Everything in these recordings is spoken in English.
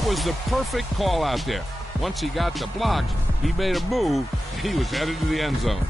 That was the perfect call out there. Once he got the blocks, he made a move. He was headed to the end zone.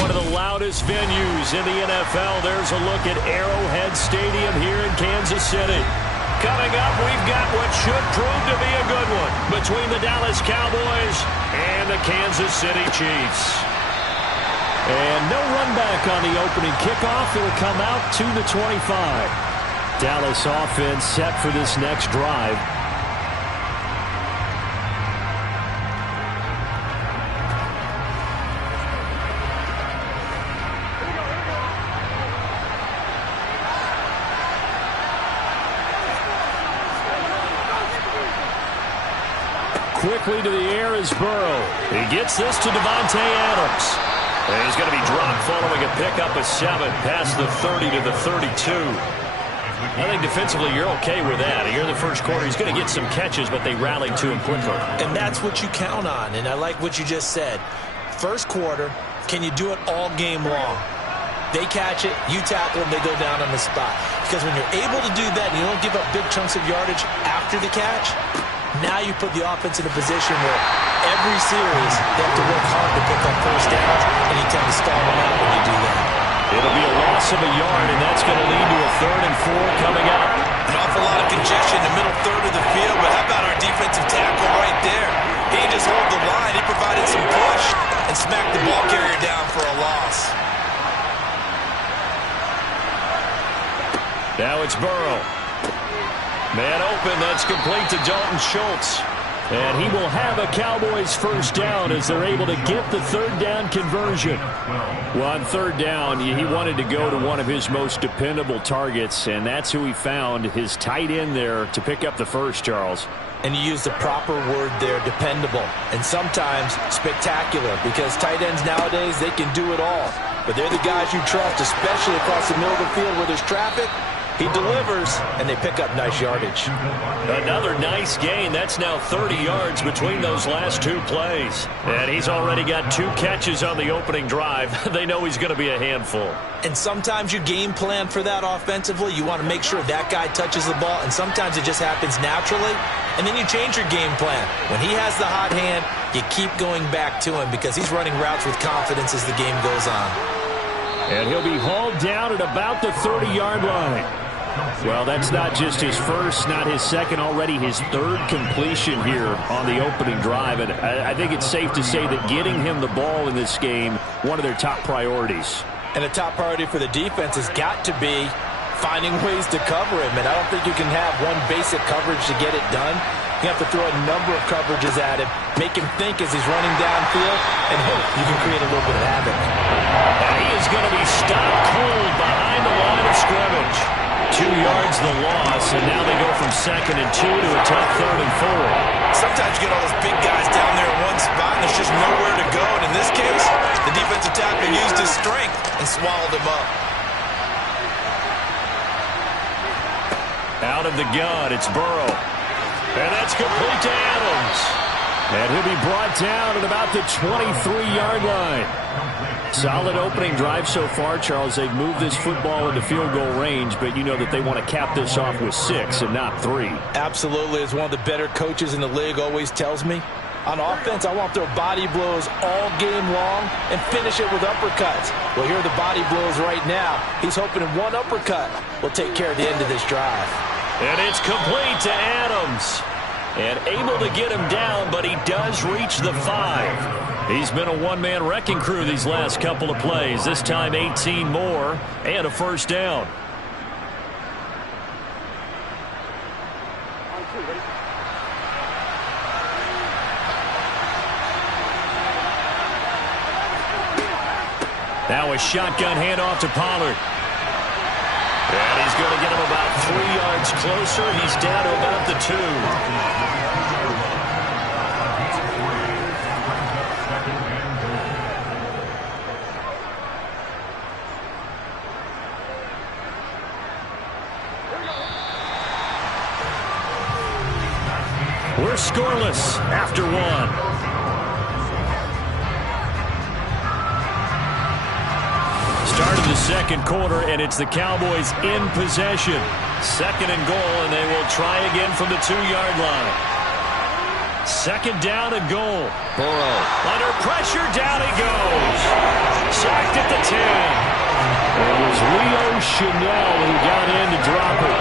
one of the loudest venues in the NFL. There's a look at Arrowhead Stadium here in Kansas City. Coming up, we've got what should prove to be a good one between the Dallas Cowboys and the Kansas City Chiefs. And no run back on the opening kickoff. It'll come out to the 25. Dallas offense set for this next drive. Quickly to the air is Burrow. He gets this to Davante Adams. And he's going to be dropped following a pickup of 7 past the 30 to the 32. I think defensively you're okay with that. Here in the first quarter, he's going to get some catches, but they rallied to him quickly. And that's what you count on, and I like what you just said. First quarter, can you do it all game long? They catch it, you tackle them, they go down on the spot. Because when you're able to do that and you don't give up big chunks of yardage after the catch, now you put the offense in a position where every series they have to work hard to pick up first downs, and you tend to stall them out when you do that. It'll be a loss of a yard, and that's going to lead to a 3rd and 4 coming up. An awful lot of congestion in the middle third of the field, but how about our defensive tackle right there? He didn't just hold the line, he provided some push and smacked the ball carrier down for a loss. Now it's Burrow. Man open, that's complete to Dalton Schultz. And he will have a Cowboys first down as they're able to get the 3rd down conversion. Well, on 3rd down, he wanted to go to one of his most dependable targets, and that's who he found, his tight end there, to pick up the first, Charles. And you use the proper word there, dependable, and sometimes spectacular, because tight ends nowadays, they can do it all. But they're the guys you trust, especially across the middle of the field where there's traffic. He delivers, and they pick up nice yardage. Another nice gain. That's now 30 yards between those last 2 plays. And he's already got 2 catches on the opening drive. They know he's going to be a handful. And sometimes you game plan for that offensively. You want to make sure that guy touches the ball, and sometimes it just happens naturally. And then you change your game plan. When he has the hot hand, you keep going back to him because he's running routes with confidence as the game goes on. And he'll be hauled down at about the 30-yard line. Well, that's not just his first, not his second, already his 3rd completion here on the opening drive. And I think it's safe to say that getting him the ball in this game, one of their top priorities. And a top priority for the defense has got to be finding ways to cover him. And I don't think you can have one basic coverage to get it done. You have to throw a number of coverages at him, make him think as he's running downfield, and hope you can create a little bit of havoc. And he is going to be stopped cold behind the line of scrimmage. 2 yards the loss, and now they go from 2nd and 2 to a tough 3rd and 4. Sometimes you get all those big guys down there in one spot, and there's just nowhere to go. And in this case, the defensive tackle used his strength and swallowed him up. Out of the gun, it's Burrow. And that's complete to Adams. And he'll be brought down at about the 23-yard line. Solid opening drive so far, Charles. They've moved this football into field goal range, but you know that they want to cap this off with 6 and not 3. Absolutely. As one of the better coaches in the league always tells me, on offense, I want to throw body blows all game long and finish it with uppercuts. Well, here are the body blows right now. He's hoping one uppercut will take care of the end of this drive. And it's complete to Adams. And able to get him down, but he does reach the 5. He's been a one-man wrecking crew these last couple of plays. This time 18 more and a first down. Now a shotgun handoff to Pollard. And he's going to get him about 3 yards closer. He's down to about the 2. We're scoreless after 1. Start of the second quarter, and it's the Cowboys in possession. 2nd and goal, and they will try again from the 2-yard line. Second down and goal. Burrow. Under pressure, down he goes. Sacked at the 10. It was Leo Chenal who got in to drop it.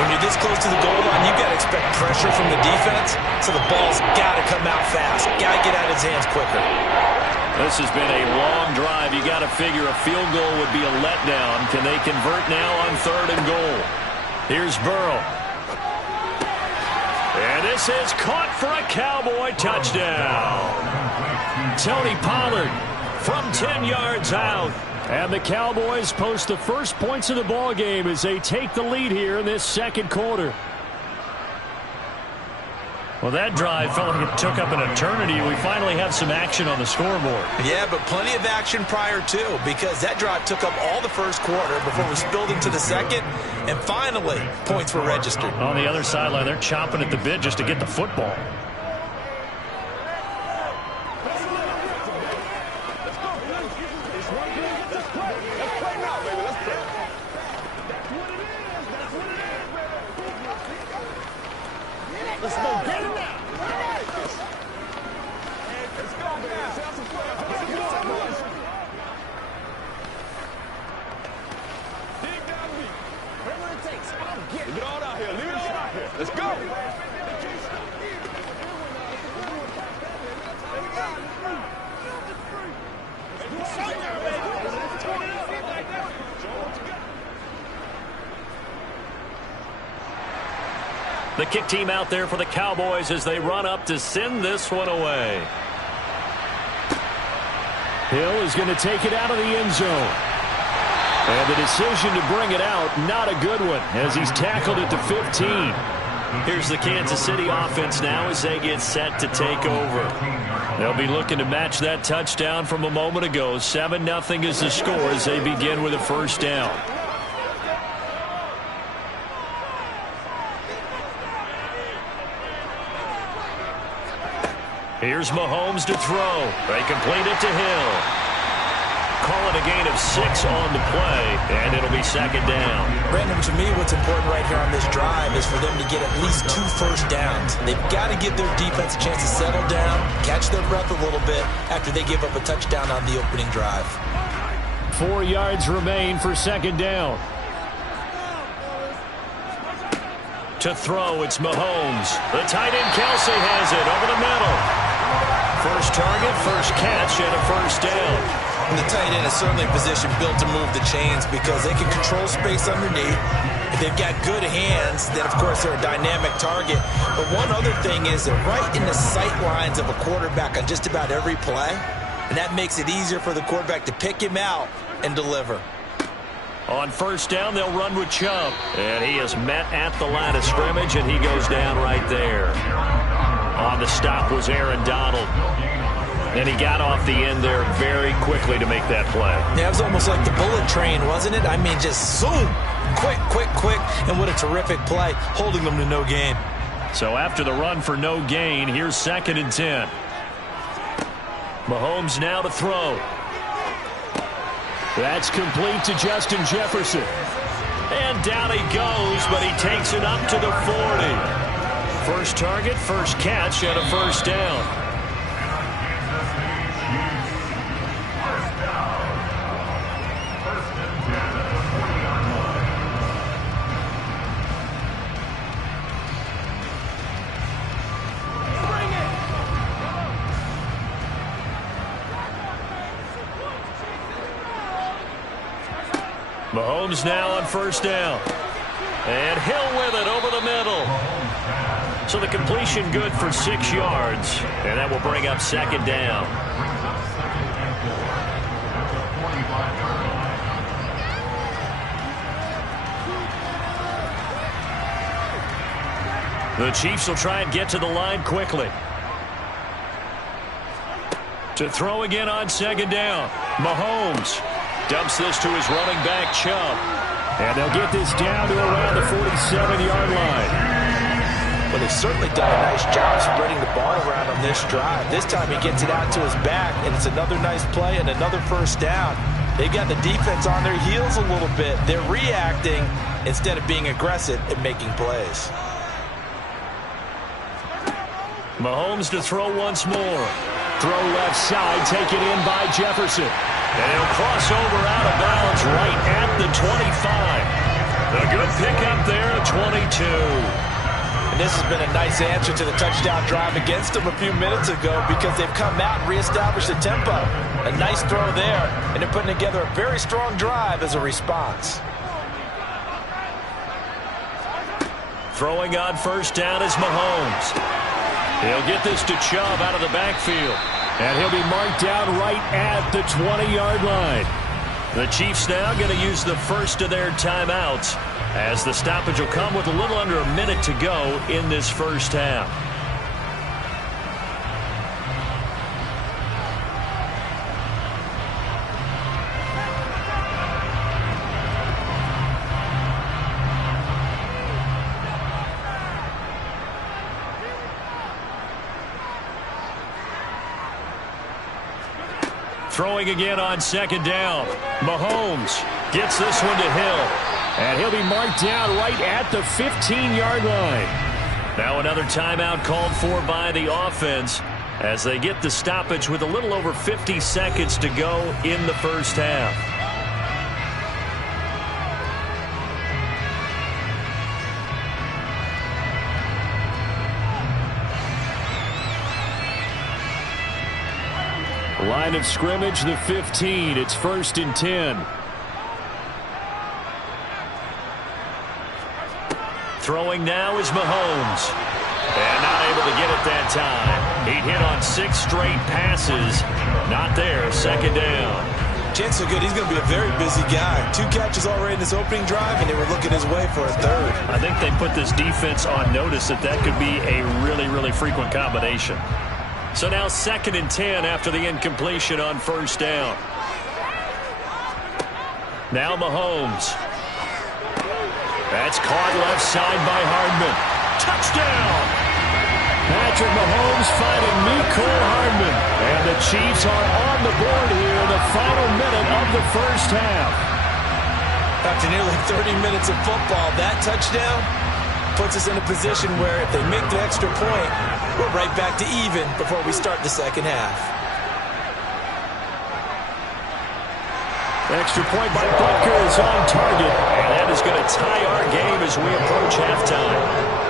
When you're this close to the goal line, you've got to expect pressure from the defense, so the ball's got to come out fast. Got to get out of his hands quicker. This has been a long drive. You got to figure a field goal would be a letdown. Can they convert now on 3rd and goal? Here's Burrow. And this is caught for a Cowboy touchdown. Tony Pollard from 10 yards out. And the Cowboys post the first points of the ball game as they take the lead here in this second quarter. Well, that drive felt like it took up an eternity. We finally have some action on the scoreboard. Yeah, but plenty of action prior to, because that drive took up all the first quarter before we spilled into the second, and finally, points were registered. On the other sideline, they're chomping at the bit just to get the football. The kick team out there for the Cowboys as they run up to send this one away. Hill is going to take it out of the end zone. And the decision to bring it out, not a good one, as he's tackled it to 15. Here's the Kansas City offense now as they get set to take over. They'll be looking to match that touchdown from a moment ago. 7-0 is the score as they begin with a first down. Here's Mahomes to throw. They complete it to Hill. Call it a gain of 6 on the play, and it'll be second down. Brandon, to me, what's important right here on this drive is for them to get at least 2 first downs. They've got to give their defense a chance to settle down, catch their breath a little bit after they give up a touchdown on the opening drive. 4 yards remain for second down. To throw, it's Mahomes. The tight end Kelsey has it over the middle. First target, first catch, and a first down. And the tight end is certainly a position built to move the chains because they can control space underneath. If they've got good hands, then, of course, they're a dynamic target. But one other thing is they're right in the sight lines of a quarterback on just about every play, and that makes it easier for the quarterback to pick him out and deliver. On first down, they'll run with Chubb. And he is met at the line of scrimmage, and he goes down right there. On the stop was Aaron Donald. And he got off the end there very quickly to make that play. Yeah, it was almost like the bullet train, wasn't it? I mean, just zoom. Quick, quick, quick. And what a terrific play, holding them to no gain. So after the run for no gain, here's 2nd and 10. Mahomes now to throw. That's complete to Justin Jefferson. And down he goes, but he takes it up to the 40. First target, first catch, and a first down. Mahomes now on first down. And Hill with it over the middle. So the completion good for 6 yards. And that will bring up second down. The Chiefs will try and get to the line quickly. To throw again on second down. Mahomes dumps this to his running back, Chubb. And they'll get this down to around the 47-yard line. Well, they've certainly done a nice job spreading the ball around on this drive. This time he gets it out to his back, and it's another nice play and another first down. They've got the defense on their heels a little bit. They're reacting instead of being aggressive and making plays. Mahomes to throw once more. Throw left side, taken in by Jefferson. And he'll cross over out of bounds right at the 25. A good pickup there at 22. And this has been a nice answer to the touchdown drive against them a few minutes ago because they've come out and reestablished the tempo. A nice throw there, and they're putting together a very strong drive as a response. Throwing on first down is Mahomes. He'll get this to Chubb out of the backfield. And he'll be marked down right at the 20-yard line. The Chiefs now going to use the first of their timeouts as the stoppage will come with a little under a minute to go in this first half. Throwing again on second down. Mahomes gets this one to Hill. And he'll be marked down right at the 15-yard line. Now another timeout called for by the offense as they get the stoppage with a little over 50 seconds to go in the first half. Line of scrimmage, the 15. It's 1st and 10. Throwing now is Mahomes. And not able to get it that time. He hit on 6 straight passes. Not there. Second down. Chances are good. He's going to be a very busy guy. 2 catches already in this opening drive, and they were looking his way for a third. I think they put this defense on notice that that could be a really, really frequent combination. So now 2nd and 10 after the incompletion on first down. Now Mahomes. That's caught left side by Hardman. Touchdown! Patrick Mahomes finding Mecole Hardman. And the Chiefs are on the board here in the final minute of the first half. After nearly 30 minutes of football, that touchdown puts us in a position where if they make the extra point, we're right back to even before we start the second half. Extra point by Butker is on target. And that is going to tie our game as we approach halftime.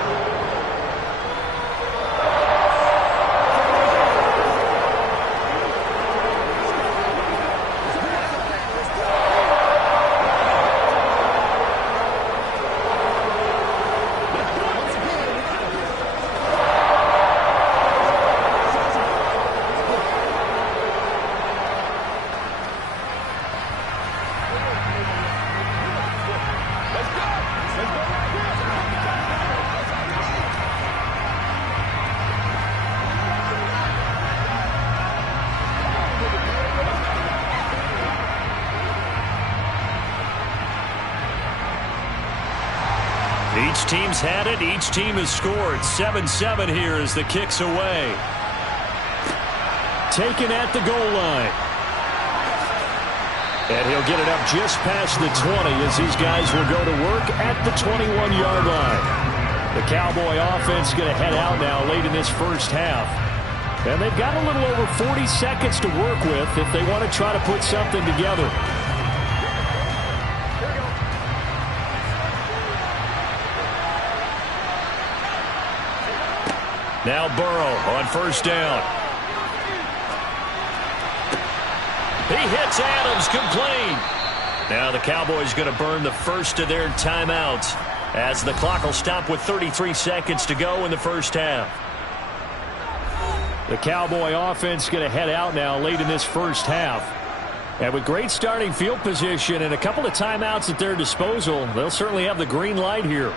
Each team's had it. Each team has scored. 7-7 here as the kick's away. Taken at the goal line. And he'll get it up just past the 20 as these guys will go to work at the 21-yard line. The Cowboy offense going to head out now late in this first half. And they've got a little over 40 seconds to work with if they want to try to put something together. Now Burrow on first down. He hits Adams, complete. Now the Cowboys going to burn the first of their timeouts as the clock will stop with 33 seconds to go in the first half. The Cowboy offense going to head out now late in this first half. And with great starting field position and a couple of timeouts at their disposal, they'll certainly have the green light here.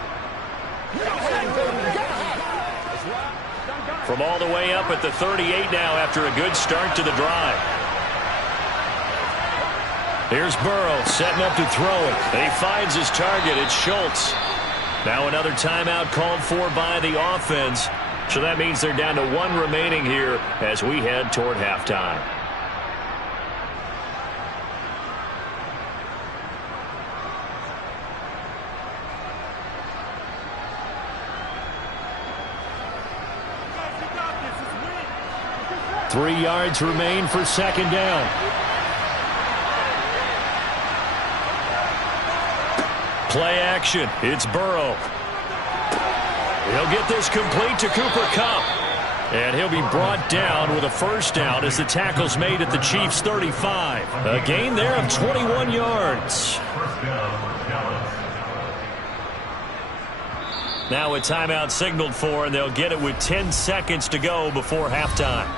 From all the way up at the 38 now after a good start to the drive. Here's Burrow setting up to throw it. He finds his target. It's Schultz. Now another timeout called for by the offense. So that means they're down to 1 remaining here as we head toward halftime. 3 yards remain for second down. Play action. It's Burrow. He'll get this complete to Cooper Kupp. And he'll be brought down with a first down as the tackle's made at the Chiefs' 35. A gain there of 21 yards. Now a timeout signaled for, and they'll get it with 10 seconds to go before halftime.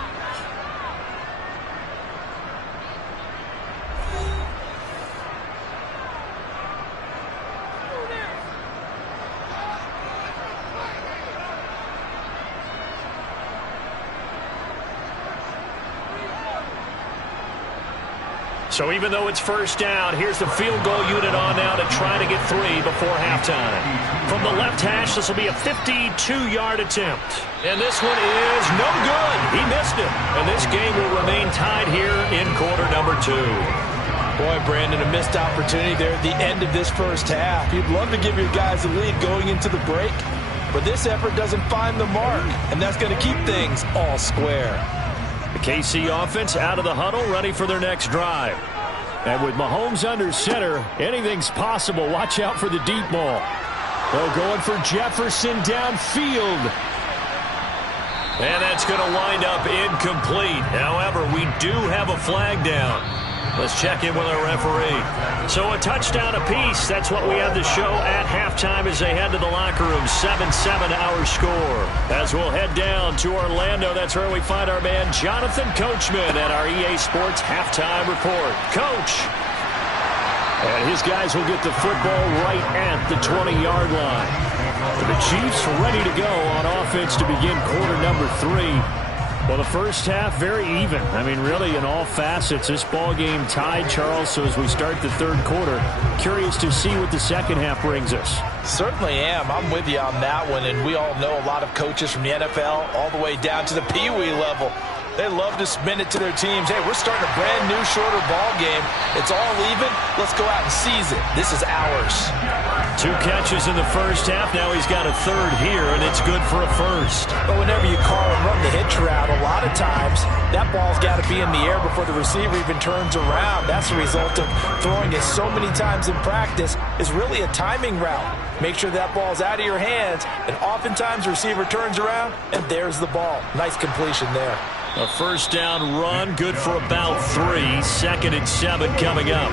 So even though it's first down, here's the field goal unit on now to try to get 3 before halftime. From the left hash, this will be a 52-yard attempt. And this one is no good. He missed it. And this game will remain tied here in quarter number 2. Boy, Brandon, a missed opportunity there at the end of this first half. You'd love to give your guys a lead going into the break, but this effort doesn't find the mark, and that's going to keep things all square. The KC offense out of the huddle, ready for their next drive. And with Mahomes under center, anything's possible. Watch out for the deep ball. They're going for Jefferson downfield. And that's going to wind up incomplete. However, we do have a flag down. Let's check in with our referee. So a touchdown apiece. That's what we have to show at halftime as they head to the locker room. 7-7 our score. As we'll head down to Orlando, that's where we find our man Jonathan Coachman at our EA Sports Halftime Report. Coach. And his guys will get the football right at the 20-yard line. The Chiefs ready to go on offense to begin quarter number 3. Well, the first half, very even. I mean, really, in all facets, this ball game tied, Charles. So as we start the third quarter, curious to see what the second half brings us. Certainly am. I'm with you on that one. And we all know a lot of coaches from the NFL all the way down to the Pee Wee level. They love to spin it to their teams. Hey, we're starting a brand new, shorter ball game. It's all even. Let's go out and seize it. This is ours. 2 catches in the first half. Now he's got a third here, and it's good for a first. But whenever you call and run the hitch route, a lot of times that ball's got to be in the air before the receiver even turns around. That's the result of throwing it so many times in practice. Is really a timing route. Make sure that ball's out of your hands, and oftentimes the receiver turns around, and there's the ball. Nice completion there. A first down run, good for about 3. 2nd and 7 coming up.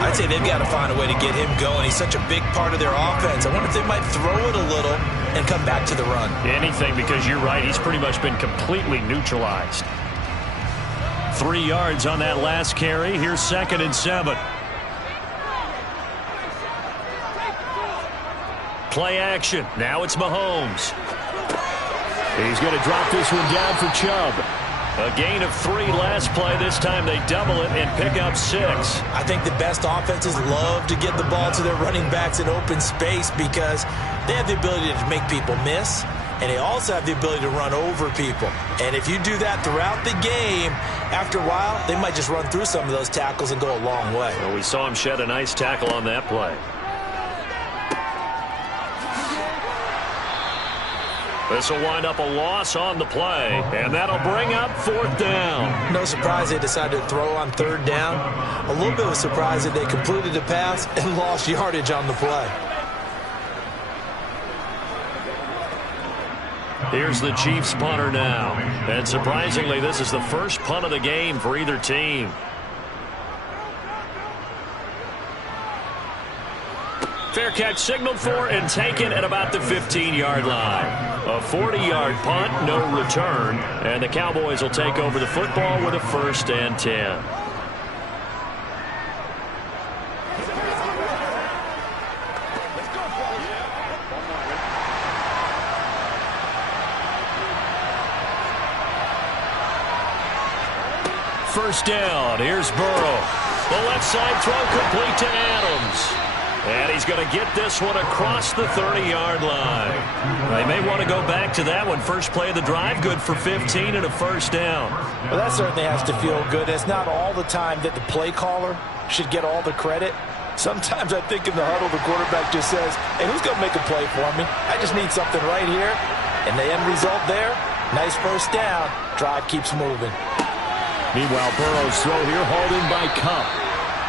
I'd say they've got to find a way to get him going. He's such a big part of their offense. I wonder if they might throw it a little and come back to the run. Anything, because you're right. He's pretty much been completely neutralized. 3 yards on that last carry. Here's 2nd and 7. Play action. Now it's Mahomes. He's going to drop this one down for Chubb. A gain of 3 last play. This time they double it and pick up 6. I think the best offenses love to get the ball to their running backs in open space because they have the ability to make people miss, and they also have the ability to run over people. And if you do that throughout the game, after a while, they might just run through some of those tackles and go a long way. Well, we saw him shed a nice tackle on that play. This will wind up a loss on the play, and that'll bring up 4th down. No surprise they decided to throw on 3rd down. A little bit of a surprise that they completed the pass and lost yardage on the play. Here's the Chiefs punter now. And surprisingly, this is the first punt of the game for either team. Fair catch signaled for and taken at about the 15-yard line. A 40-yard punt, no return. And the Cowboys will take over the football with a 1st and 10. First down. Here's Burrow. The left side throw complete to Adams. And he's going to get this one across the 30-yard line. They may want to go back to that one. First play of the drive, good for 15 and a 1st down. Well, that certainly has to feel good. It's not all the time that the play caller should get all the credit. Sometimes I think in the huddle, the quarterback just says, hey, who's going to make a play for me? I just need something right here. And the end result there, nice 1st down. Drive keeps moving. Meanwhile, Burrow's throw here hauled in by Kupp.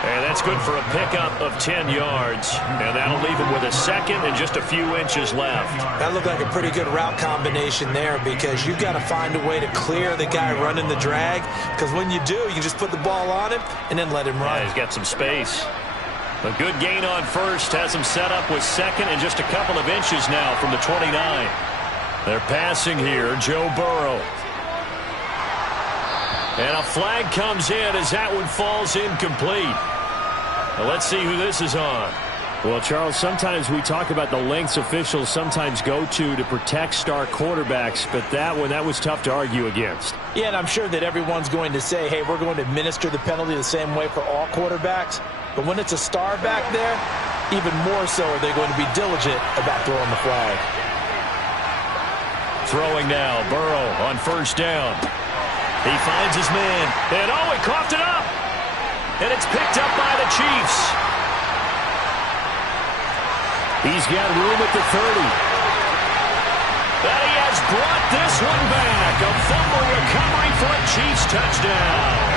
And that's good for a pickup of 10 yards. And that'll leave him with a second and just a few inches left. That looked like a pretty good route combination there, because you've got to find a way to clear the guy running the drag. Because when you do, you can just put the ball on him and then let him run. Yeah, he's got some space. A good gain on first has him set up with second and just a couple of inches now from the 29. They're passing here, Joe Burrow. And a flag comes in as that one falls incomplete. Now let's see who this is on. Well, Charles, sometimes we talk about the lengths officials sometimes go to protect star quarterbacks, but that was tough to argue against. Yeah, and I'm sure that everyone's going to say, hey, we're going to administer the penalty the same way for all quarterbacks. But when it's a star back there, even more so are they going to be diligent about throwing the flag. Throwing now, Burrow on first down. He finds his man, and he coughed it up. And it's picked up by the Chiefs. He's got room at the 30. And he has brought this one back. A fumble recovery for a Chiefs touchdown.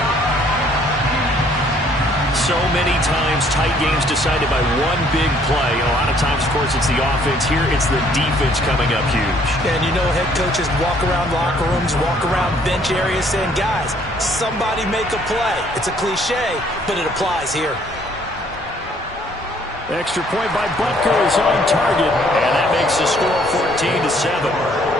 So many times tight games decided by one big play. A lot of times, of course, it's the offense. Here, it's the defense coming up huge. And you know, head coaches walk around locker rooms, walk around bench areas saying, guys, somebody make a play. It's a cliche, but it applies here. Extra point by Butker is on target, and that makes the score 14-7.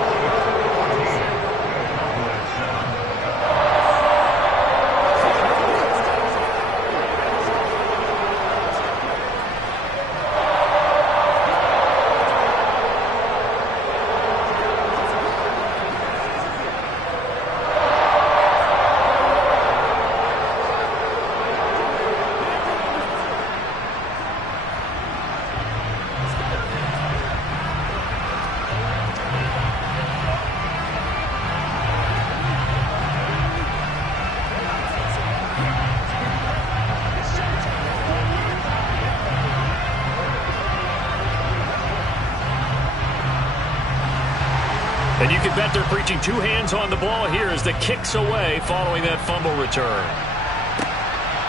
And you can bet they're preaching two hands on the ball here as the kick's away following that fumble return.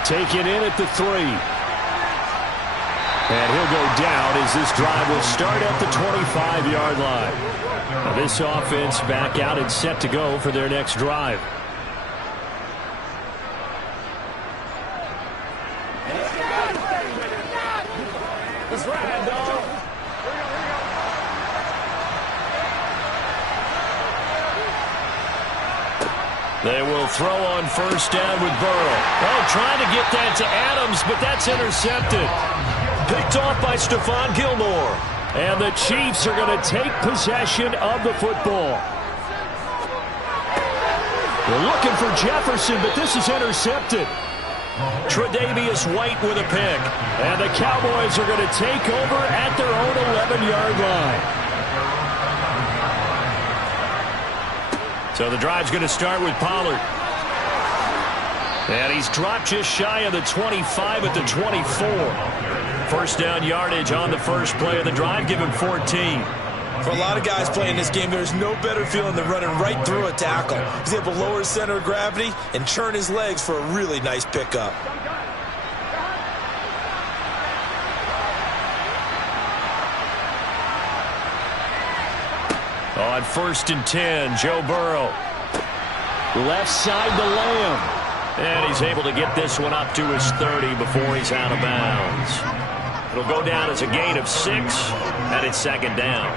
Taken in at the 3. And he'll go down as this drive will start at the 25-yard line. Now this offense back out and set to go for their next drive. They will throw on first down with Burrow. Trying to get that to Adams, but that's intercepted. Picked off by Stephon Gilmore. And the Chiefs are going to take possession of the football. They're looking for Jefferson, but this is intercepted. Tre'Davious White with a pick. And the Cowboys are going to take over at their own 11-yard line. So the drive's going to start with Pollard. And he's dropped just shy of the 25 at the 24. First down yardage on the first play of the drive. Give him 14. For a lot of guys playing this game, there's no better feeling than running right through a tackle. He's able to lower his center of gravity and turn his legs for a really nice pickup. On first and 10, Joe Burrow. Left side to Lamb. And he's able to get this one up to his 30 before he's out of bounds. It'll go down as a gain of 6, and it's second down.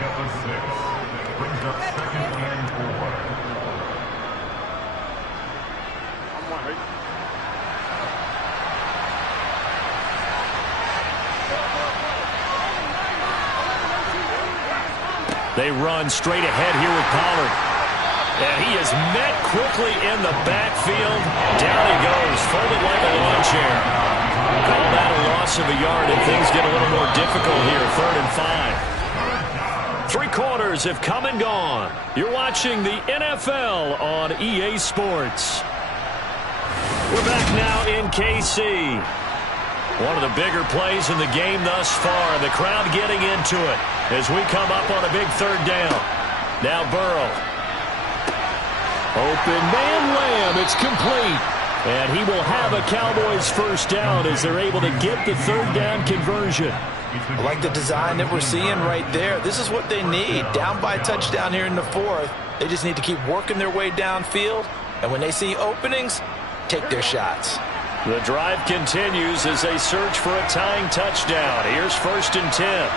They run straight ahead here with Pollard. And he is met quickly in the backfield. Down he goes, folded like a lawn chair. Call that a loss of a yard, and things get a little more difficult here. 3rd and 5. 3 quarters have come and gone. You're watching the NFL on EA Sports. We're back now in KC. One of the bigger plays in the game thus far. The crowd getting into it as we come up on a big 3rd down. Now Burrow. Open man Lamb. It's complete. And he will have a Cowboys first down as they're able to get the third down conversion. I like the design that we're seeing right there. This is what they need. Down by a touchdown here in the fourth. They just need to keep working their way downfield. And when they see openings, take their shots. The drive continues as they search for a tying touchdown. Here's 1st and 10.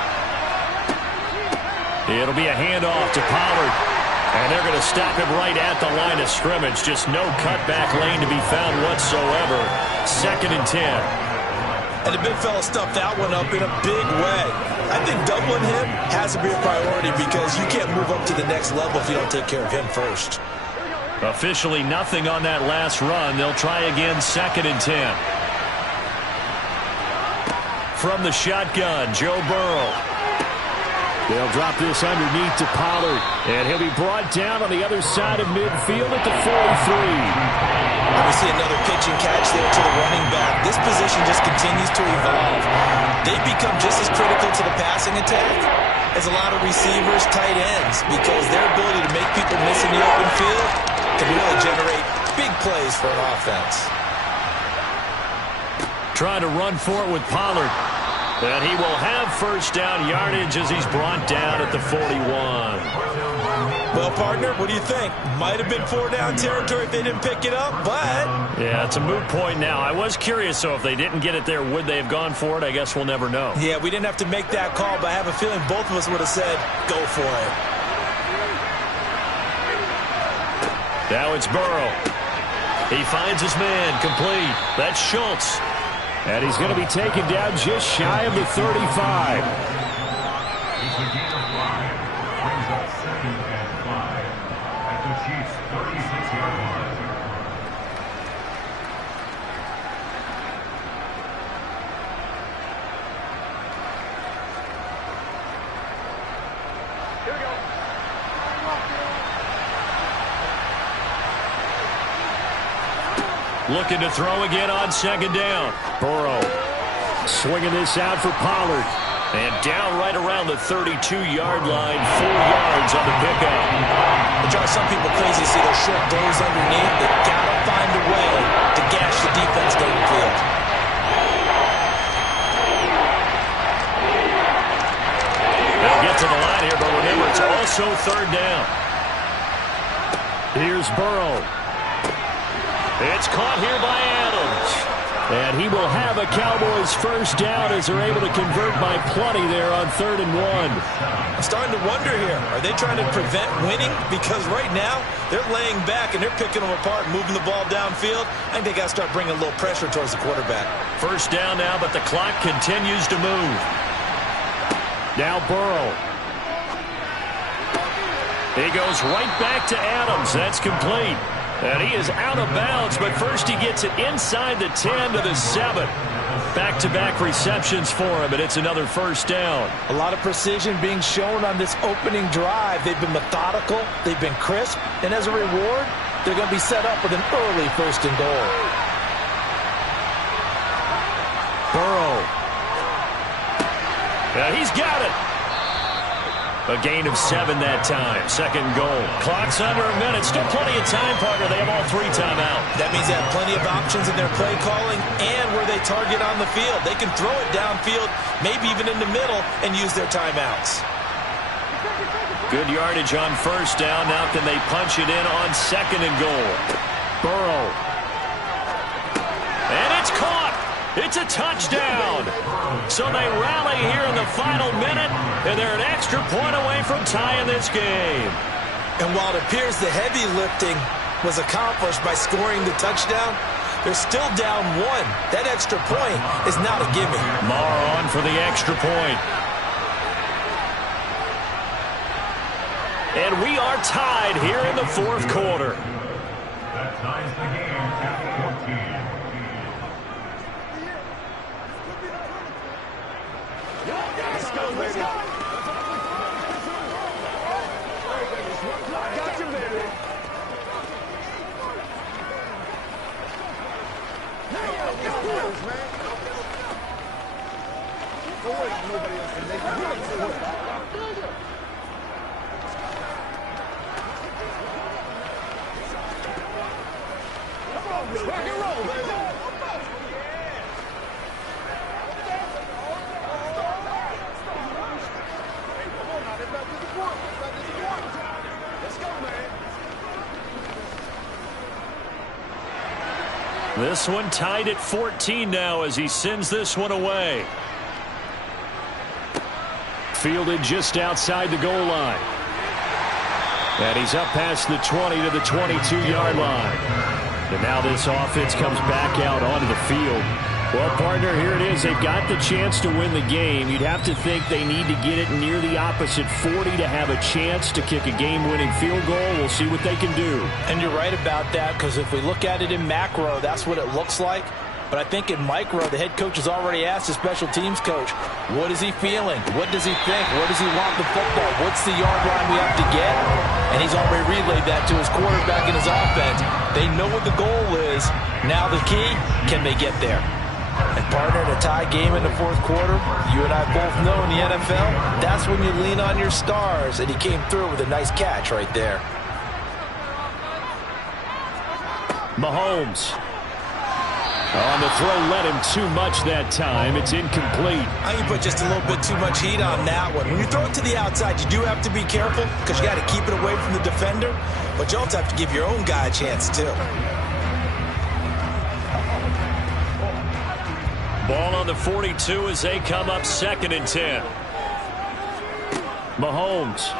It'll be a handoff to Pollard. And they're going to stop him right at the line of scrimmage. Just no cutback lane to be found whatsoever. 2nd and 10. And the big fella stuffed that one up in a big way. I think doubling him has to be a priority because you can't move up to the next level if you don't take care of him first. Officially nothing on that last run. They'll try again 2nd and 10. From the shotgun, Joe Burrow. They'll drop this underneath to Pollard. And he'll be brought down on the other side of midfield at the 43. And we see another pitch and catch there to the running back. This position just continues to evolve. They become just as critical to the passing attack as a lot of receivers, tight ends, because their ability to make people miss in the open field can really generate big plays for an offense. Trying to run for it with Pollard. And he will have first down yardage as he's brought down at the 41. Well, partner, what do you think? Might have been 4-down territory if they didn't pick it up, but... Yeah, it's a moot point now. I was curious, so if they didn't get it there, would they have gone for it? I guess we'll never know. Yeah, we didn't have to make that call, but I have a feeling both of us would have said, go for it. Now it's Burrow. He finds his man, complete. That's Schultz. And he's going to be taken down just shy of the 35. He's a gain of 5. Brings up 2nd and 5 at the Chiefs' 36-yard line. Here we go. Looking to throw again on 2nd down. Burrow swinging this out for Pollard. And down right around the 32-yard line, 4 yards on the pickup. It drives some people crazy to see those short throws underneath. They got to find a way to gash the defense downfield. They'll get to the line here, but remember, it's also 3rd down. Here's Burrow. It's caught here by Adams. And he will have a Cowboys first down as they're able to convert by plenty there on 3rd and 1. I'm starting to wonder here. Are they trying to prevent winning? Because right now, they're laying back and they're picking them apart, moving the ball downfield. I think they got to start bringing a little pressure towards the quarterback. First down now, but the clock continues to move. Now Burrow. He goes right back to Adams. That's complete. And he is out of bounds, but first he gets it inside the 10 to the 7. Back-to-back receptions for him, and it's another first down. A lot of precision being shown on this opening drive. They've been methodical, they've been crisp, and as a reward, they're going to be set up with an early 1st and goal. Burrow. And he's got it. A gain of 7 that time. 2nd goal. Clock's under a minute. Still plenty of time, partner. They have all 3 timeout. That means they have plenty of options in their play calling and where they target on the field. They can throw it downfield, maybe even in the middle, and use their timeouts. Good yardage on first down. Now can they punch it in on 2nd and goal? Burrow. And it's caught. It's a touchdown. So they rally here in the final minute, and they're an extra point away from tying this game. And while it appears the heavy lifting was accomplished by scoring the touchdown, they're still down 1. That extra point is not a gimme. Maher on for the extra point. And we are tied here in the 4th quarter. That ties the game at 14. Let's go, baby. Got you, baby. Don't wait for nobody else to make it. You make it work. Come on, Rock and roll, baby. Hey, come on now. Let's not disappoint. Let's go, man. This one tied at 14 now as he sends this one away. Fielded just outside the goal line. And he's up past the 20 to the 22-yard line. And now this offense comes back out onto the field. Well, partner, here it is. They've got the chance to win the game. You'd have to think they need to get it near the opposite 40 to have a chance to kick a game-winning field goal. We'll see what they can do. And you're right about that, because if we look at it in macro, that's what it looks like. But I think in micro, the head coach has already asked the special teams coach, what is he feeling? What does he think? Where does he want the football? What's the yard line we have to get? And he's already relayed that to his quarterback and his offense. They know what the goal is. Now the key, can they get there? And partner, in a tie game in the fourth quarter, you and I both know in the NFL, that's when you lean on your stars. And he came through with a nice catch right there. Mahomes. On the throw, led him too much that time. It's incomplete. I think you put just a little bit too much heat on that one. When you throw it to the outside, you do have to be careful because you got to keep it away from the defender. But you also have to give your own guy a chance, too. Ball on the 42 as they come up 2nd and 10. Mahomes.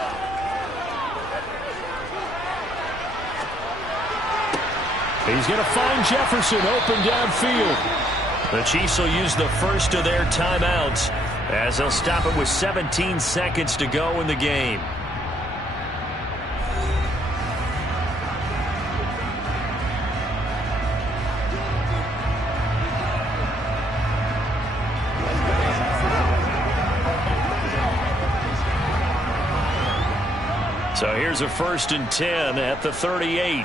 He's going to find Jefferson open downfield. The Chiefs will use the first of their timeouts as they'll stop it with 17 seconds to go in the game. So here's a 1st and 10 at the 38.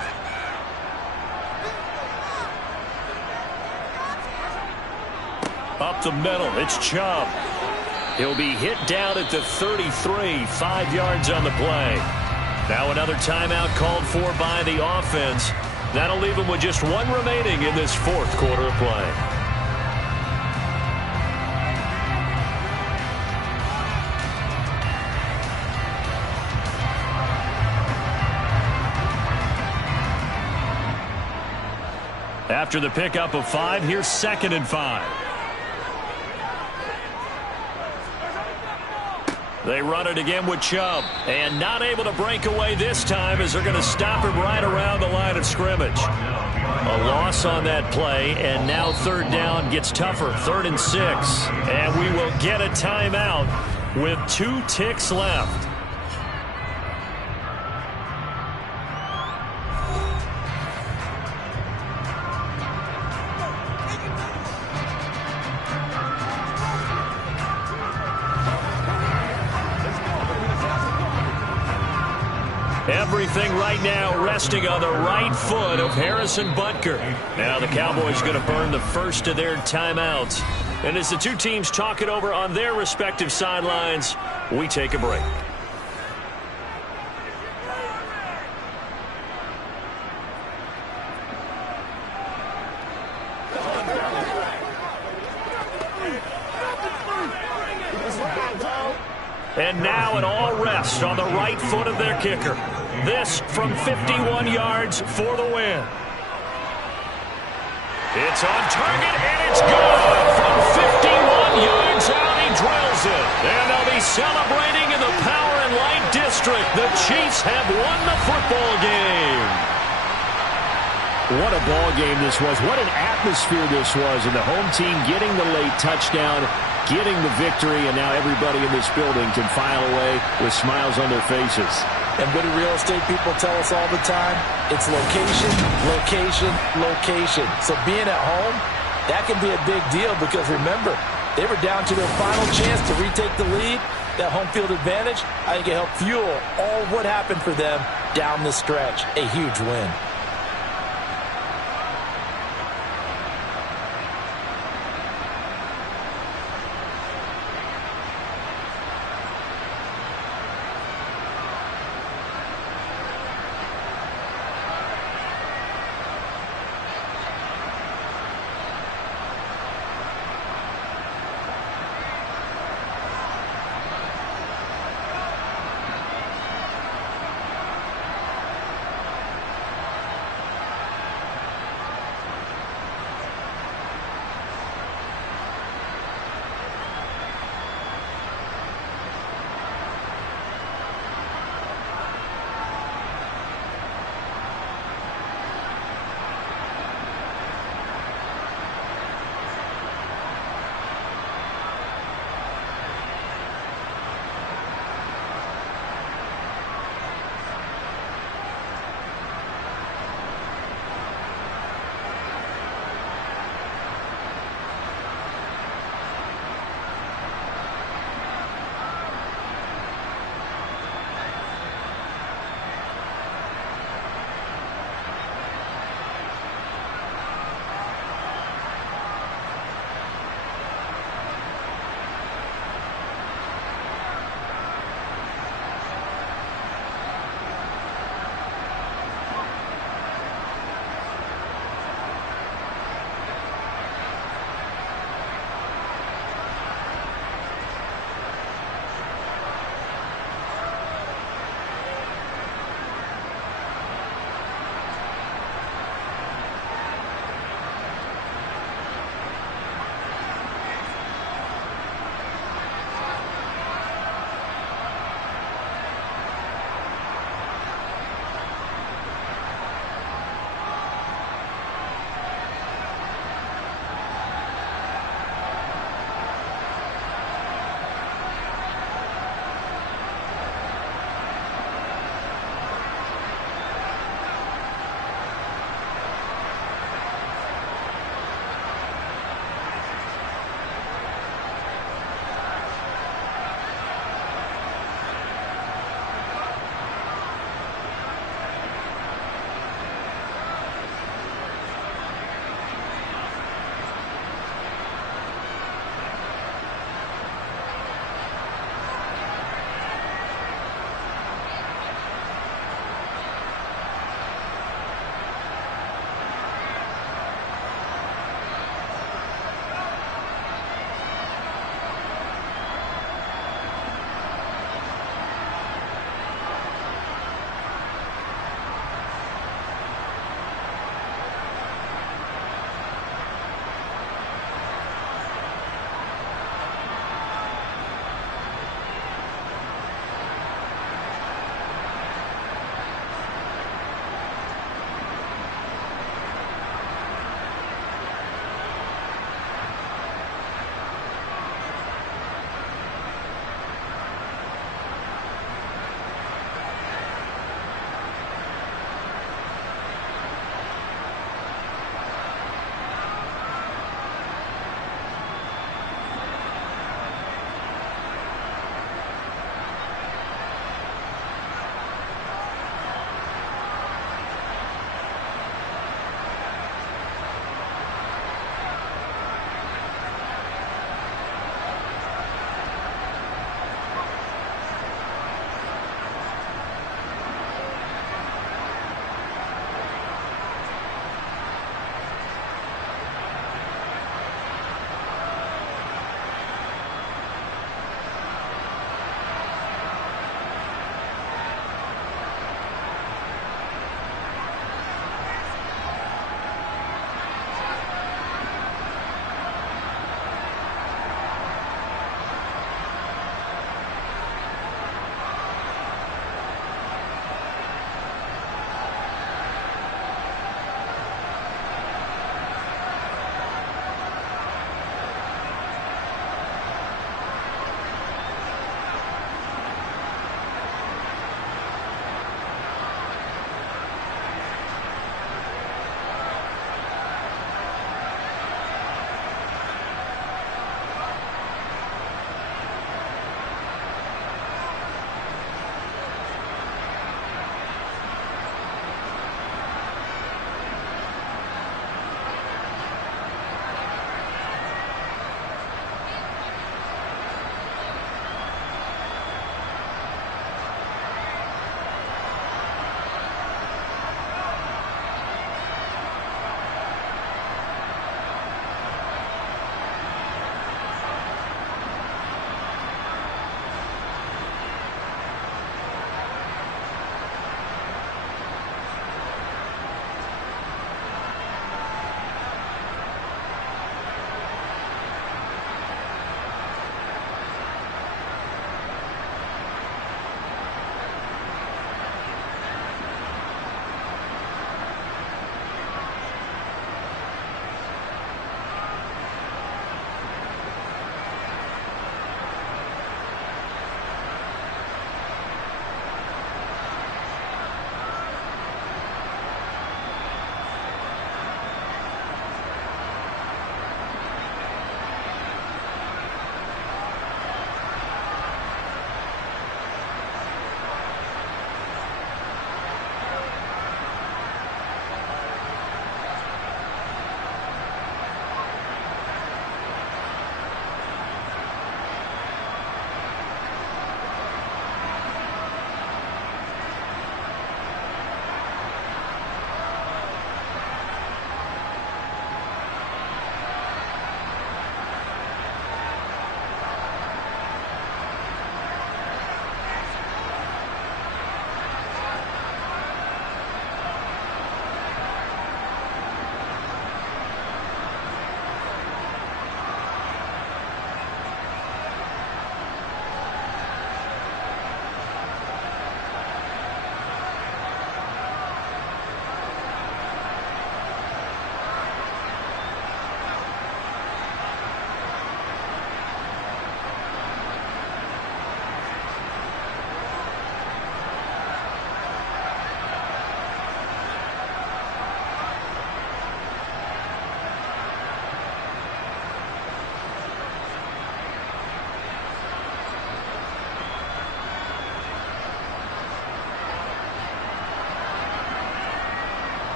Up the middle, it's Chubb. He'll be hit down at the 33, 5 yards on the play. Now another timeout called for by the offense. That'll leave him with just one remaining in this fourth quarter of play. After the pickup of 5, here's 2nd and 5. They run it again with Chubb. And not able to break away this time as they're going to stop him right around the line of scrimmage. A loss on that play, and now 3rd down gets tougher. 3rd and 6. And we will get a timeout with 2 ticks left. Everything right now resting on the right foot of Harrison Butker. Now the Cowboys going to burn the first of their timeouts. And as the two teams talk it over on their respective sidelines, we take a break. And now it all rests on the right foot of their kicker. This from 51 yards for the win. It's on target, and it's good. From 51 yards out, he drills it. And they'll be celebrating in the Power and Light District. The Chiefs have won the football game. What a ball game this was. What an atmosphere this was. And the home team getting the late touchdown, getting the victory, and now everybody in this building can file away with smiles on their faces. And what do real estate people tell us all the time? It's location, location, location. So being at home, that can be a big deal because remember, they were down to their final chance to retake the lead. That home field advantage, I think it helped fuel all what happened for them down the stretch. A huge win.